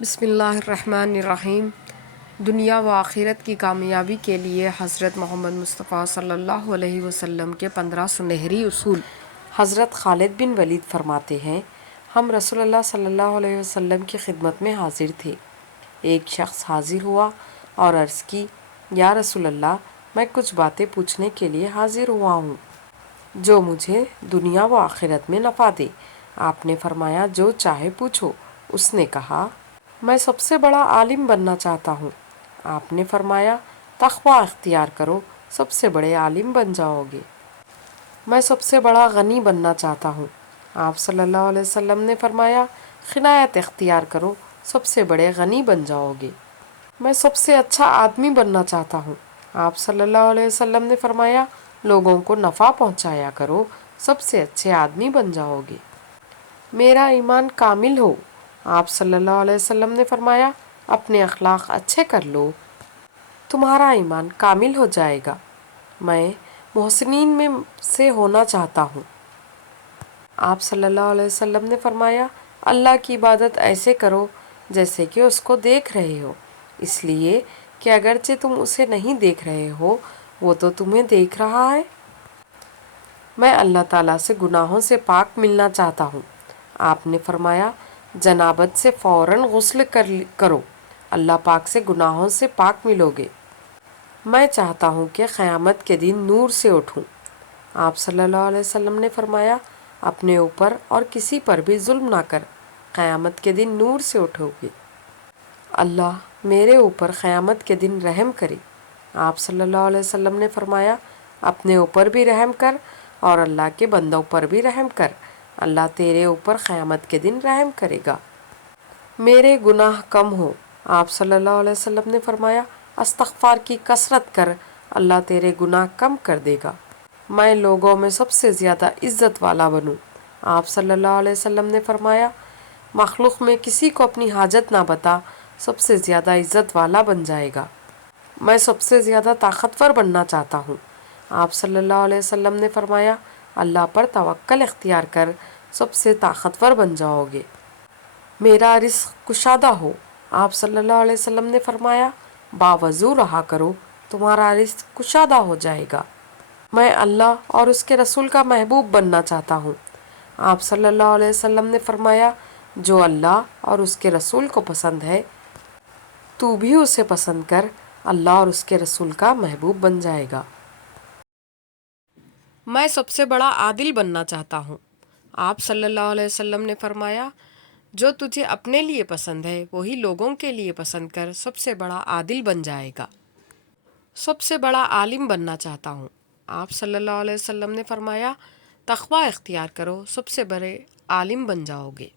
بسم اللہ الرحمن الرحیم۔ دنیا و آخرت کی کامیابی کے لیے حضرت محمد مصطفیٰ صلی اللہ علیہ وسلم کے 15 سنہری اصول۔ حضرت خالد بن ولید فرماتے ہیں، ہم رسول اللہ صلی اللہ علیہ وسلم کی خدمت میں حاضر تھے۔ ایک شخص حاضر ہوا اور عرض کی، یا رسول اللہ، میں کچھ باتیں پوچھنے کے لیے حاضر ہوا ہوں جو مجھے دنیا و آخرت میں نفع دے۔ آپ نے فرمایا، جو چاہے پوچھو۔ اس نے کہا، میں سب سے بڑا عالم بننا چاہتا ہوں۔ آپ نے فرمایا، تقوی اختیار کرو، سب سے بڑے عالم بن جاؤ گے۔ میں سب سے بڑا غنی بننا چاہتا ہوں۔ آپ صلی اللہ علیہ وسلم نے فرمایا، قناعت اختیار کرو، سب سے بڑے غنی بن جاؤ گے۔ میں سب سے اچھا آدمی بننا چاہتا ہوں۔ آپ صلی اللہ علیہ وسلم نے فرمایا، لوگوں کو نفع پہنچایا کرو، سب سے اچھے آدمی بن جاؤ گے۔ میرا ایمان کامل ہو۔ آپ صلی اللہ علیہ وسلم نے فرمایا، اپنے اخلاق اچھے کر لو، تمہارا ایمان کامل ہو جائے گا۔ میں محسنین میں سے ہونا چاہتا ہوں۔ آپ صلی اللہ علیہ وسلم نے فرمایا، اللہ کی عبادت ایسے کرو جیسے کہ اس کو دیکھ رہے ہو، اس لیے کہ اگرچہ تم اسے نہیں دیکھ رہے ہو، وہ تو تمہیں دیکھ رہا ہے۔ میں اللہ تعالیٰ سے گناہوں سے پاک ملنا چاہتا ہوں۔ آپ نے فرمایا، جنابت سے فوراً غسل کرو، اللہ پاک سے گناہوں سے پاک ملو گے۔ میں چاہتا ہوں کہ قیامت کے دن نور سے اٹھوں۔ آپ صلی اللہ علیہ وسلم نے فرمایا، اپنے اوپر اور کسی پر بھی ظلم نہ کر، قیامت کے دن نور سے اٹھو گے۔ اللہ میرے اوپر قیامت کے دن رحم کرے۔ آپ صلی اللہ علیہ وسلم نے فرمایا، اپنے اوپر بھی رحم کر اور اللہ کے بندوں پر بھی رحم کر، اللہ تیرے اوپر قیامت کے دن رحم کرے گا۔ میرے گناہ کم ہو۔ آپ صلی اللہ علیہ وسلم نے فرمایا، استغفار کی کثرت کر، اللہ تیرے گناہ کم کر دے گا۔ میں لوگوں میں سب سے زیادہ عزت والا بنوں۔ آپ صلی اللہ علیہ وسلم نے فرمایا، مخلوق میں کسی کو اپنی حاجت نہ بتا، سب سے زیادہ عزت والا بن جائے گا۔ میں سب سے زیادہ طاقتور بننا چاہتا ہوں۔ آپ صلی اللہ علیہ وسلم نے فرمایا، اللہ پر توکل اختیار کر، سب سے طاقتور بن جاؤ گے۔ میرا رزق کشادہ ہو۔ آپ صلی اللہ علیہ وسلم نے فرمایا، باوضو رہا کرو، تمہارا رزق کشادہ ہو جائے گا۔ میں اللہ اور اس کے رسول کا محبوب بننا چاہتا ہوں۔ آپ صلی اللہ علیہ وسلم نے فرمایا، جو اللہ اور اس کے رسول کو پسند ہے، تو بھی اسے پسند کر، اللہ اور اس کے رسول کا محبوب بن جائے گا۔ میں سب سے بڑا عادل بننا چاہتا ہوں۔ آپ صلی اللہ علیہ وسلم نے فرمایا، جو تجھے اپنے لیے پسند ہے وہی لوگوں کے لیے پسند کر، سب سے بڑا عادل بن جائے گا۔ سب سے بڑا عالم بننا چاہتا ہوں۔ آپ صلی اللہ علیہ وسلم نے فرمایا، تقوی اختیار کرو، سب سے بڑے عالم بن جاؤ گے۔